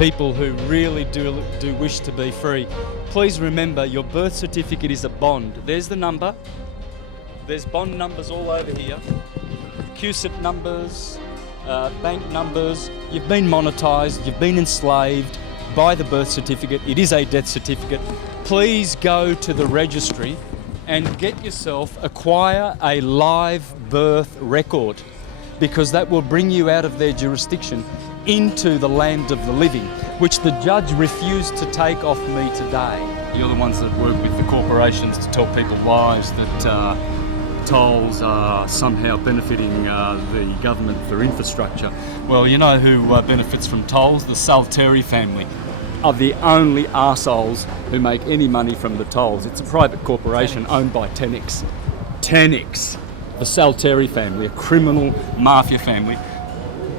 people who really do wish to be free, please remember your birth certificate is a bond. There's the number. There's bond numbers all over here. QSIP numbers, bank numbers. You've been monetised, you've been enslaved by the birth certificate. It is a death certificate. Please go to the registry and get yourself, acquire a live birth record, because that will bring you out of their jurisdiction into the land of the living, which the judge refused to take off me today. You're the ones that work with the corporations to tell people lies that tolls are somehow benefiting the government for infrastructure. Well, you know who benefits from tolls? The Salteri family are the only arseholes who make any money from the tolls. It's a private corporation owned by Tenix. Tenix, the Salteri family, a criminal mafia family.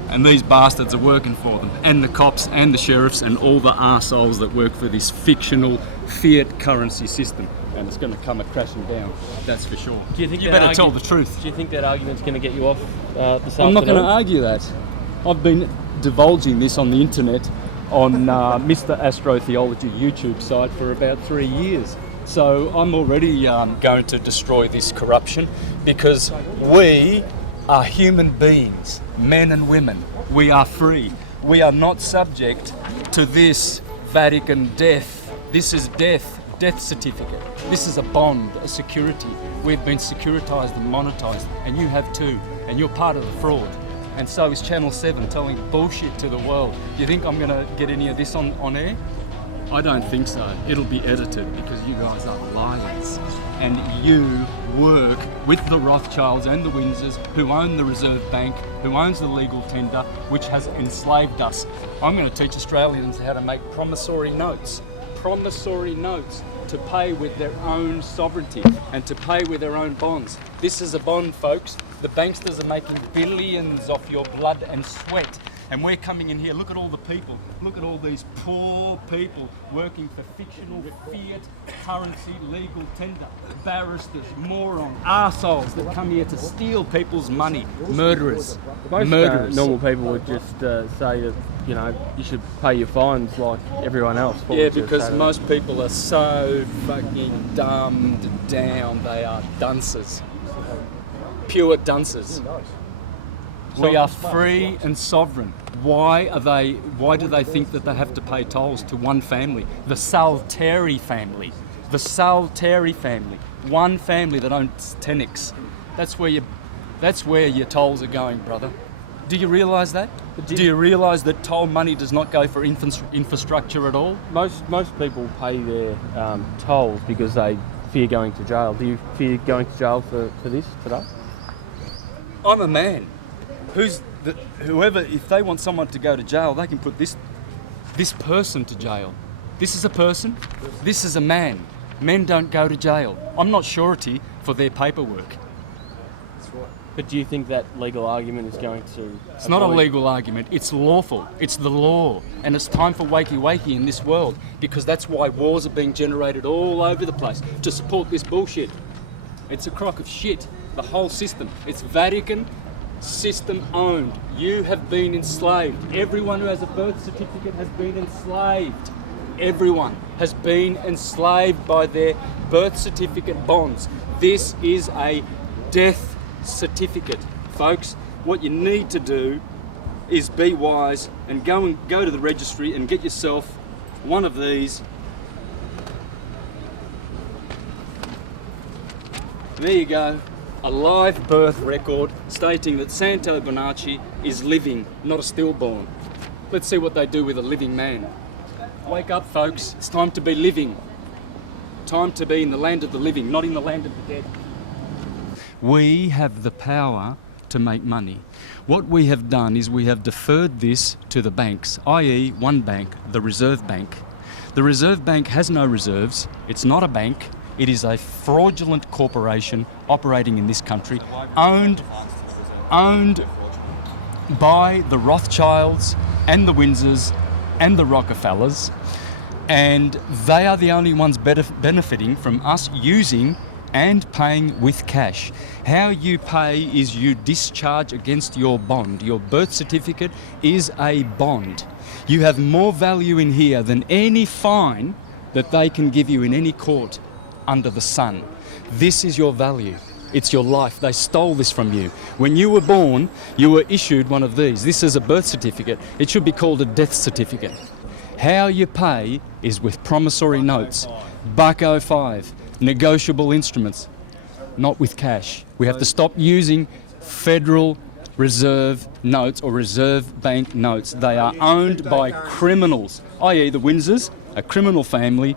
And these bastards are working for them, and the cops and the sheriffs and all the arseholes that work for this fictional fiat currency system. And it's going to come crashing down, that's for sure. Do you think you better tell the truth. Do you think that argument's going to get you off this afternoon? I'm not going to argue that. I've been divulging this on the internet on Mr. Astrotheology YouTube site for about 3 years. So I'm already going to destroy this corruption, because we are human beings, men and women. We are free. We are not subject to this Vatican death. This is death certificate. This is a bond, a security. We've been securitized and monetized, and you have too, and you're part of the fraud. And so is Channel 7 telling bullshit to the world. Do you think I'm gonna get any of this on air? I don't think so. It'll be edited, because you guys are liars. And you work with the Rothschilds and the Windsors, who own the Reserve Bank, who owns the legal tender, which has enslaved us. I'm going to teach Australians how to make promissory notes to pay with their own sovereignty and to pay with their own bonds. This is a bond, folks. The banksters are making billions off your blood and sweat. And we're coming in here, look at all the people, look at all these poor people working for fictional fiat currency legal tender. Barristers, morons, arseholes that come here to steal people's money. Murderers. Most normal people would just say that, you know, you should pay your fines like everyone else. Yeah, because most people are so fucking dumbed down. They are dunces. Pure dunces. We are free and sovereign. Why do they think that they have to pay tolls to one family? The Salteri family. The Salteri family. One family that owns Tenix. That's where your tolls are going, brother. Do you realise that? Do you realise that toll money does not go for infrastructure at all? Most people pay their tolls because they fear going to jail. Do you fear going to jail for this today? I'm a man. Whoever, if they want someone to go to jail, they can put this person to jail. This is a person, this is a man. Men don't go to jail. I'm not surety for their paperwork. That's right. But do you think that legal argument is going to... It's not a legal argument, it's lawful. It's the law. And it's time for wakey-wakey in this world, because that's why wars are being generated all over the place, to support this bullshit. It's a crock of shit, the whole system. It's Vatican system owned. You have been enslaved. Everyone who has a birth certificate has been enslaved. Everyone has been enslaved by their birth certificate bonds. This is a death certificate, folks. What you need to do is be wise and go to the registry and get yourself one of these. There you go. A live birth record stating that Santos Bonacci is living, not a stillborn. Let's see what they do with a living man. Wake up, folks. It's time to be living. Time to be in the land of the living, not in the land of the dead. We have the power to make money. What we have done is we have deferred this to the banks, i.e. one bank, the Reserve Bank. The Reserve Bank has no reserves. It's not a bank. It is a fraudulent corporation operating in this country, owned by the Rothschilds and the Windsors and the Rockefellers, and they are the only ones benefiting from us using and paying with cash. How you pay is you discharge against your bond. Your birth certificate is a bond. You have more value in here than any fine that they can give you in any court under the sun. This is your value. It's your life. They stole this from you. When you were born, you were issued one of these. This is a birth certificate. It should be called a death certificate. How you pay is with promissory notes, $1.05, negotiable instruments, not with cash. We have to stop using Federal Reserve notes or Reserve Bank notes. They are owned by criminals, i.e. the Windsors, a criminal family,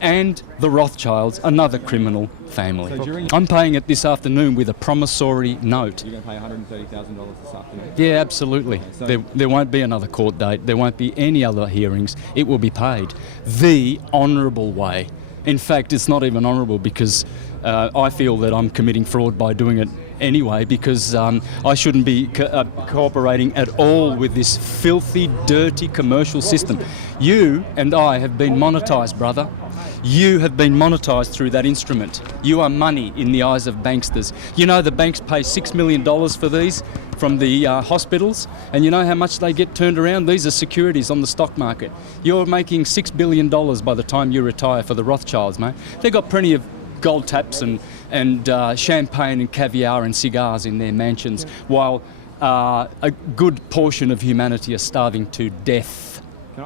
and the Rothschilds, another criminal family. So I'm paying it this afternoon with a promissory note. You're going to pay $130,000 this afternoon? Yeah, absolutely. Okay, so There won't be another court date. There won't be any other hearings. It will be paid the honourable way. In fact, it's not even honourable because I feel that I'm committing fraud by doing it anyway, because I shouldn't be cooperating at all with this filthy, dirty commercial system. You and I have been monetised, brother. You have been monetised through that instrument. You are money in the eyes of banksters. You know the banks pay $6 million for these from the hospitals, and you know how much they get turned around? These are securities on the stock market. You're making $6 billion by the time you retire for the Rothschilds, mate. They've got plenty of gold taps and champagne and caviar and cigars in their mansions, while a good portion of humanity are starving to death.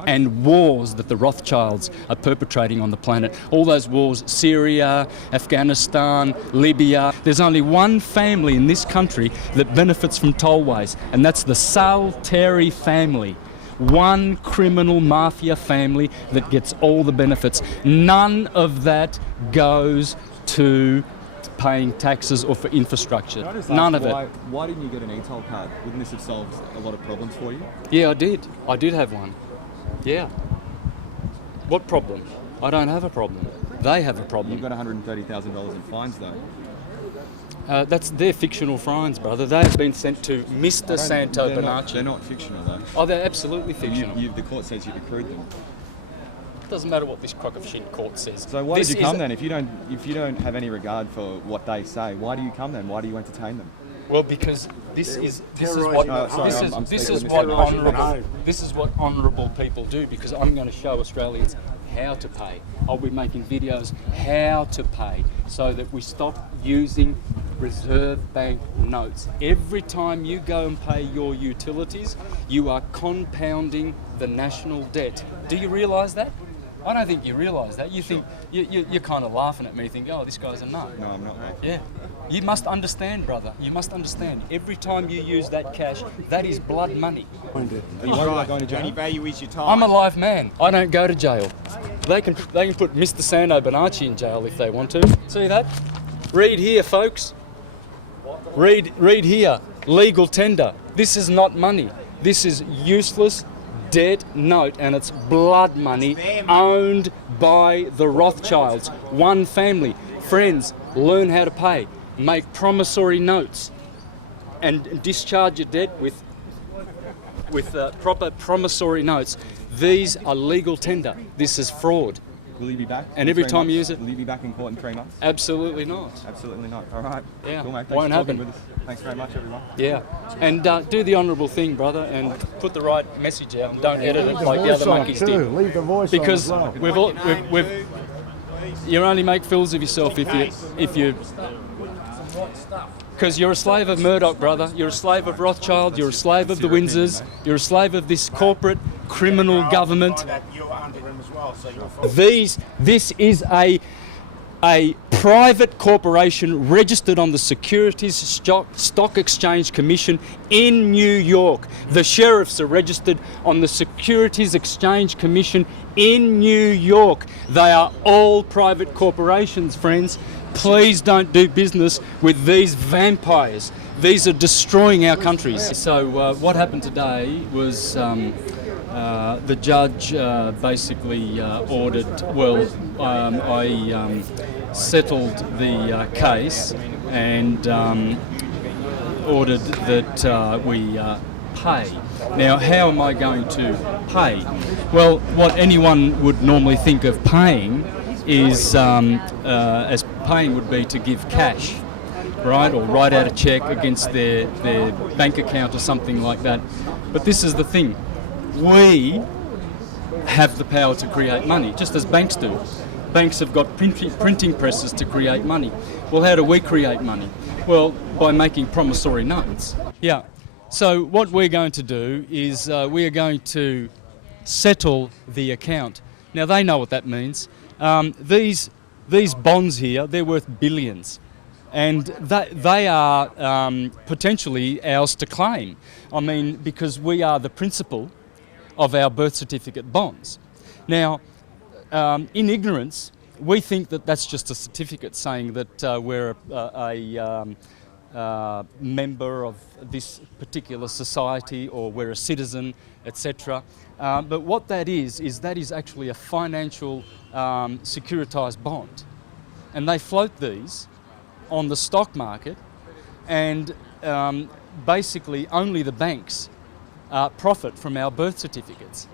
And wars that the Rothschilds are perpetrating on the planet. All those wars, Syria, Afghanistan, Libya. There's only one family in this country that benefits from tollways, and that's the Salteri family. One criminal mafia family that gets all the benefits. None of that goes to paying taxes or for infrastructure. None of it. Why didn't you get an e-toll card? Wouldn't this have solved a lot of problems for you? Yeah, I did. I did have one. Yeah. What problem? I don't have a problem. They have a problem. You've got $130,000 in fines, though. That's their fictional fines, brother. They've been sent to Mr. Santos Bonacci. They're not fictional, though. Oh, they're absolutely fictional. The court says you've accrued them. It doesn't matter what this crock of shit court says. So why did you come then? If you don't have any regard for what they say, why do you come then? Why do you entertain them? Well, because this is what honourable people do. Because I'm going to show Australians how to pay. I'll be making videos how to pay so that we stop using Reserve Bank notes. Every time you go and pay your utilities, you are compounding the national debt. Do you realise that? I don't think you realise that. You think you're kind of laughing at me, thinking, "Oh, this guy's a nut." No, I'm not, mate. Yeah, you must understand, brother. You must understand. Every time you use that cash, that is blood money. Are you worried about going to jail? Only value is your time. I'm a live man. I don't go to jail. They can put Mr. Santos Bonacci in jail if they want to. See that? Read here, folks. Read here. Legal tender. This is not money. This is useless dead note, and it's blood money owned by the Rothschilds. One family. Friends, learn how to pay. Make promissory notes and discharge your debt with proper promissory notes. These are legal tender. This is fraud. Will you be back? And every time you use it? Will you be back in court in 3 months? Absolutely not. Absolutely not. All right. Yeah. Cool, mate. Thanks Won't for talking happen. with us. Thanks very much, everyone. Yeah. And do the honourable thing, brother, and put the right message out, and don't edit it like the other monkeys did. Leave the voice Because on as well. we've you only make fools of yourself if you because you're a slave of Murdoch, brother. You're a slave of Rothschild. You're a slave of the Windsors. You're a slave of this corporate criminal government. This is a private corporation registered on the Securities Stock Exchange Commission in New York. The sheriffs are registered on the Securities Exchange Commission in New York. They are all private corporations, friends. Please don't do business with these vampires. These are destroying our countries. So what happened today was the judge basically ordered, I settled the case and ordered that we pay. Now, how am I going to pay? Well, what anyone would normally think of paying is, as paying would be to give cash, right, or write out a cheque against their bank account or something like that. But this is the thing. We have the power to create money, just as banks do. Banks have got printing presses to create money. Well, how do we create money? Well, by making promissory notes. Yeah. So what we're going to do is we are going to settle the account. Now, they know what that means. These bonds here, they're worth billions. And they are potentially ours to claim. I mean, because we are the principal of our birth certificate bonds. Now, in ignorance, we think that that's just a certificate saying that we're a member of this particular society, or we're a citizen, etc. But what that is actually a financial securitized bond. And they float these on the stock market, and basically only the banks profit from our birth certificates.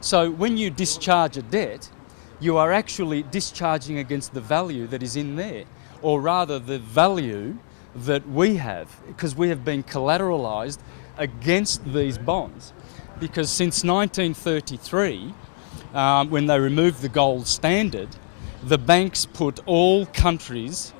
So when you discharge a debt, you are actually discharging against the value that is in there, or rather the value that we have, because we have been collateralized against these bonds. Because since 1933, when they removed the gold standard, the banks put all countries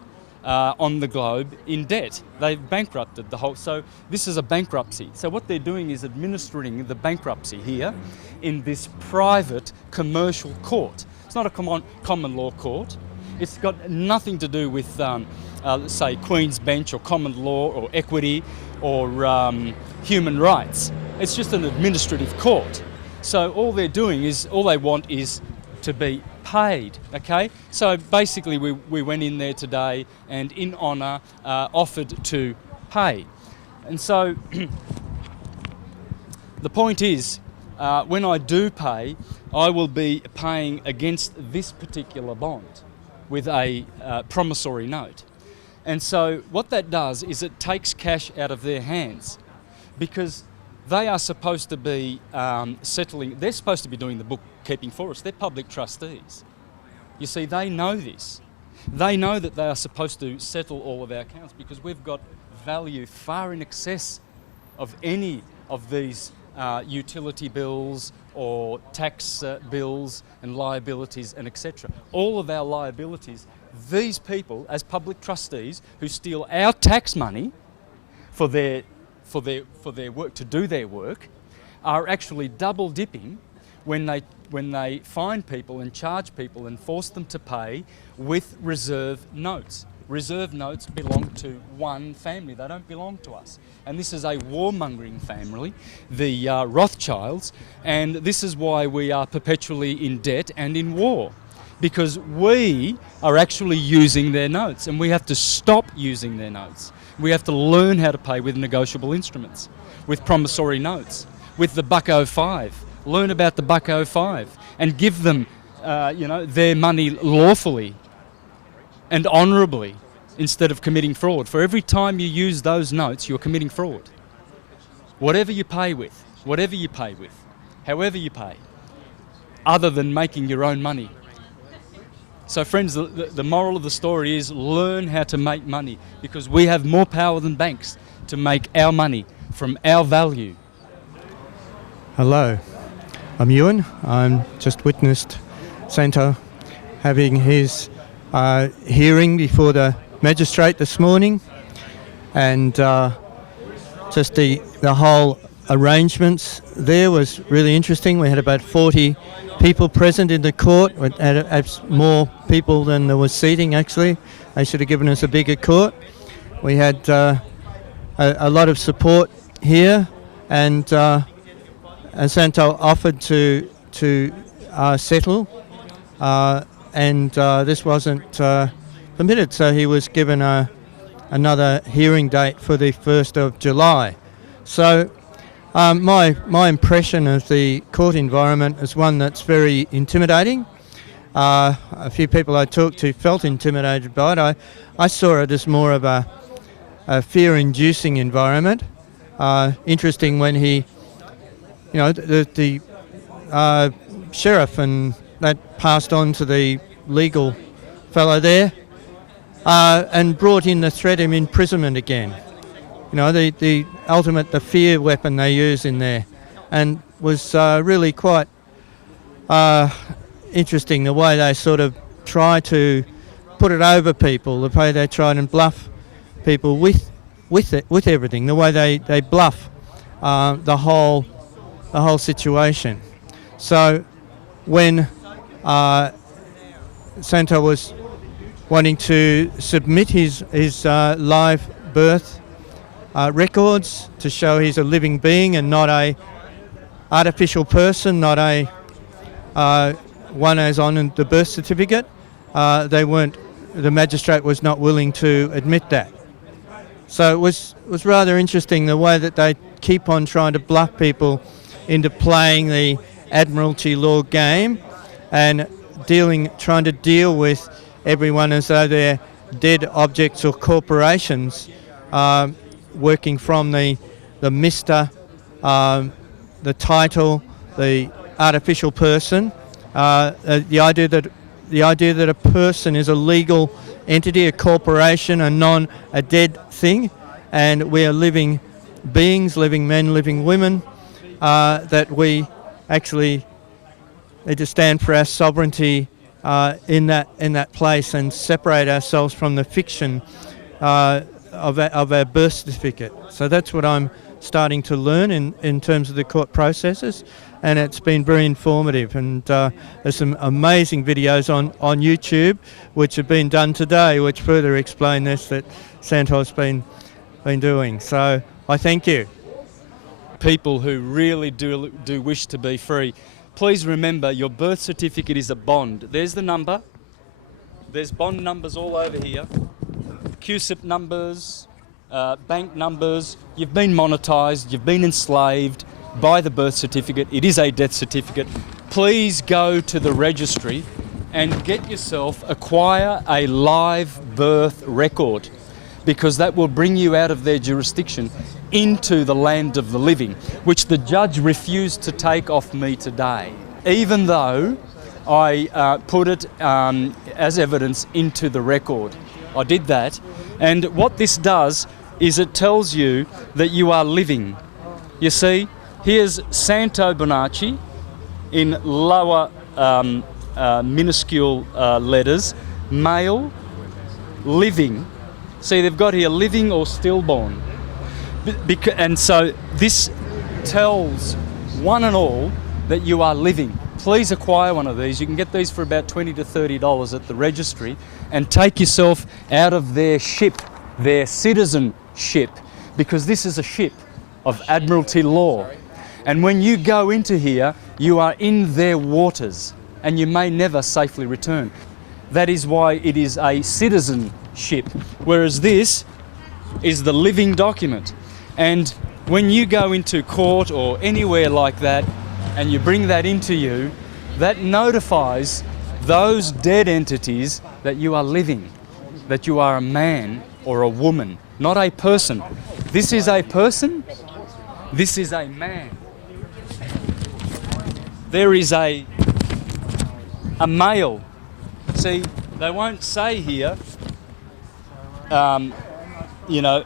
on the globe in debt. They've bankrupted the whole, so this is a bankruptcy. So what they're doing is administering the bankruptcy here in this private commercial court. It's not a common law court. It's got nothing to do with, say, Queen's Bench or common law or equity or human rights. It's just an administrative court. So all they're doing is, all they want is to be paid, okay? So basically we went in there today and in honour offered to pay. And so the point is, when I do pay, I will be paying against this particular bond with a promissory note. And so what that does is it takes cash out of their hands, because they are supposed to be settling, they're supposed to be doing the bookkeeping for us. They're public trustees. You see, they know this. They know that they are supposed to settle all of our accounts, because we've got value far in excess of any of these utility bills or tax bills and liabilities and etc. All of our liabilities, these people as public trustees who steal our tax money for their work, to do their work, are actually double dipping when they fine people and charge people and force them to pay with reserve notes. Reserve notes belong to one family, they don't belong to us. And this is a warmongering family, the Rothschilds, and this is why we are perpetually in debt and in war. Because we are actually using their notes, and we have to stop using their notes. We have to learn how to pay with negotiable instruments, with promissory notes, with the $1.05. Learn about the $1.05 and give them, their money lawfully and honourably, instead of committing fraud. For every time you use those notes, you're committing fraud. Whatever you pay with, however you pay, other than making your own money. So friends, the moral of the story is learn how to make money, because we have more power than banks to make our money from our value. Hello, I'm Ewan. I'm just witnessed Santo having his hearing before the magistrate this morning, and just the whole arrangements there was really interesting. We had about 40 people present in the court. We had more people than there was seating, actually. They should have given us a bigger court. We had a lot of support here, and Santo offered to settle, and this wasn't permitted, so he was given another hearing date for the 1st of July. So my impression of the court environment is one that's very intimidating. A few people I talked to felt intimidated by it. I saw it as more of a fear-inducing environment. Interesting when he, the sheriff and that passed on to the legal fellow there, and brought in the threat of imprisonment again. You know, the ultimate, the fear weapon they use in there, and was really quite interesting the way they sort of try to put it over people, the way they try and bluff people with everything, the way they bluff the whole situation. So when Santo was wanting to submit his live birth records to show he's a living being and not a artificial person, not a one as on the birth certificate, the magistrate was not willing to admit that. So it was rather interesting the way that they keep on trying to bluff people into playing the Admiralty law game and trying to deal with everyone as though they're dead objects or corporations, working from the Mr., the title, the artificial person, the idea that a person is a legal entity, a corporation, a dead thing, and we are living beings, living men, living women, that we actually need to stand for our sovereignty in that place and separate ourselves from the fiction of our birth certificate. So that's what I'm starting to learn in terms of the court processes, and it's been very informative. And there's some amazing videos on YouTube which have been done today which further explain this, that Santos been doing. So I thank you. People who really do wish to be free, please remember your birth certificate is a bond. There's the number. There's bond numbers all over here. QSIP numbers, bank numbers. You've been monetised, you've been enslaved by the birth certificate. It is a death certificate. Please go to the registry and acquire a live birth record, because that will bring you out of their jurisdiction into the land of the living, which the judge refused to take off me today, even though I put it as evidence into the record. I did that, and what this does is it tells you that you are living. You see, here's Santos Bonacci in lower minuscule letters, male, living. See, they've got here living or stillborn. And so this tells one and all that you are living. Please acquire one of these. You can get these for about $20 to $30 at the registry, and take yourself out of their ship, their citizenship, because this is a ship of Admiralty law. And when you go into here, you are in their waters, and you may never safely return. That is why it is a citizenship, whereas this is the living document. And when you go into court or anywhere like that, and you bring that into you, that notifies those dead entities that you are living, that you are a man or a woman, not a person. This is a person, this is a man. There is a male. See, they won't say here, you know,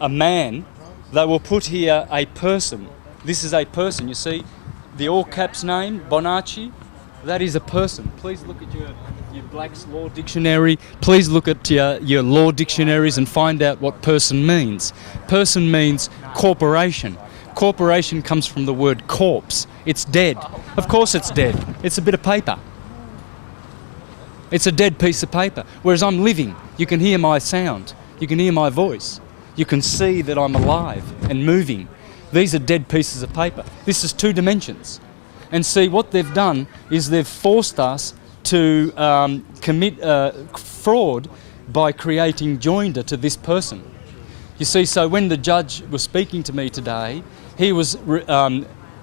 a man. They will put here a person. This is a person. You see, the all caps name, Bonacci, that is a person. Please look at your Black's Law Dictionary. Please look at your law dictionaries and find out what person means. Person means corporation. Corporation comes from the word corpse. It's dead. Of course it's dead. It's a bit of paper. It's a dead piece of paper. Whereas I'm living. You can hear my sound. You can hear my voice. You can see that I'm alive and moving. These are dead pieces of paper. This is 2 dimensions. And see, what they've done is they've forced us to commit fraud by creating joinder to this person. You see, so when the judge was speaking to me today, he was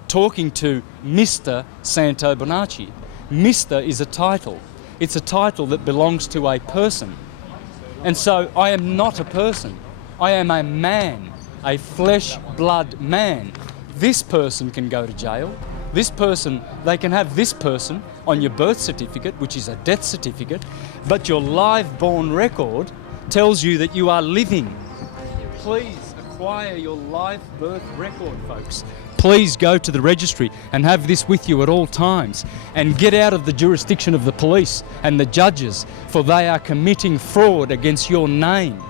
talking to Mr. Santos Bonacci. Mr. is a title. It's a title that belongs to a person. And so I am not a person. I am a man, a flesh, blood man. This person can go to jail. This person, they can have this person on your birth certificate, which is a death certificate, but your live-born record tells you that you are living. Please acquire your live birth record, folks. Please go to the registry and have this with you at all times, and get out of the jurisdiction of the police and the judges, for they are committing fraud against your name,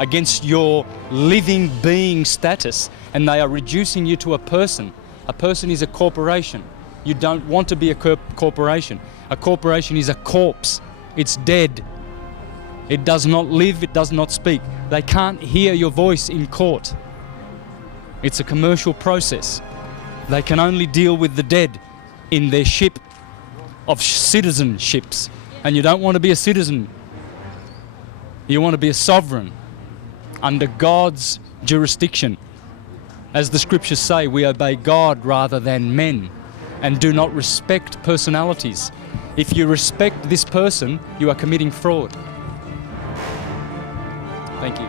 against your living being status, and they are reducing you to a person. A person is a corporation. You don't want to be a corporation. A corporation is a corpse. It's dead. It does not live, it does not speak. They can't hear your voice in court. It's a commercial process. They can only deal with the dead in their ship of citizenships. And you don't want to be a citizen. You want to be a sovereign under God's jurisdiction. As the scriptures say, we obey God rather than men, and do not respect personalities. If you respect this person, you are committing fraud. Thank you.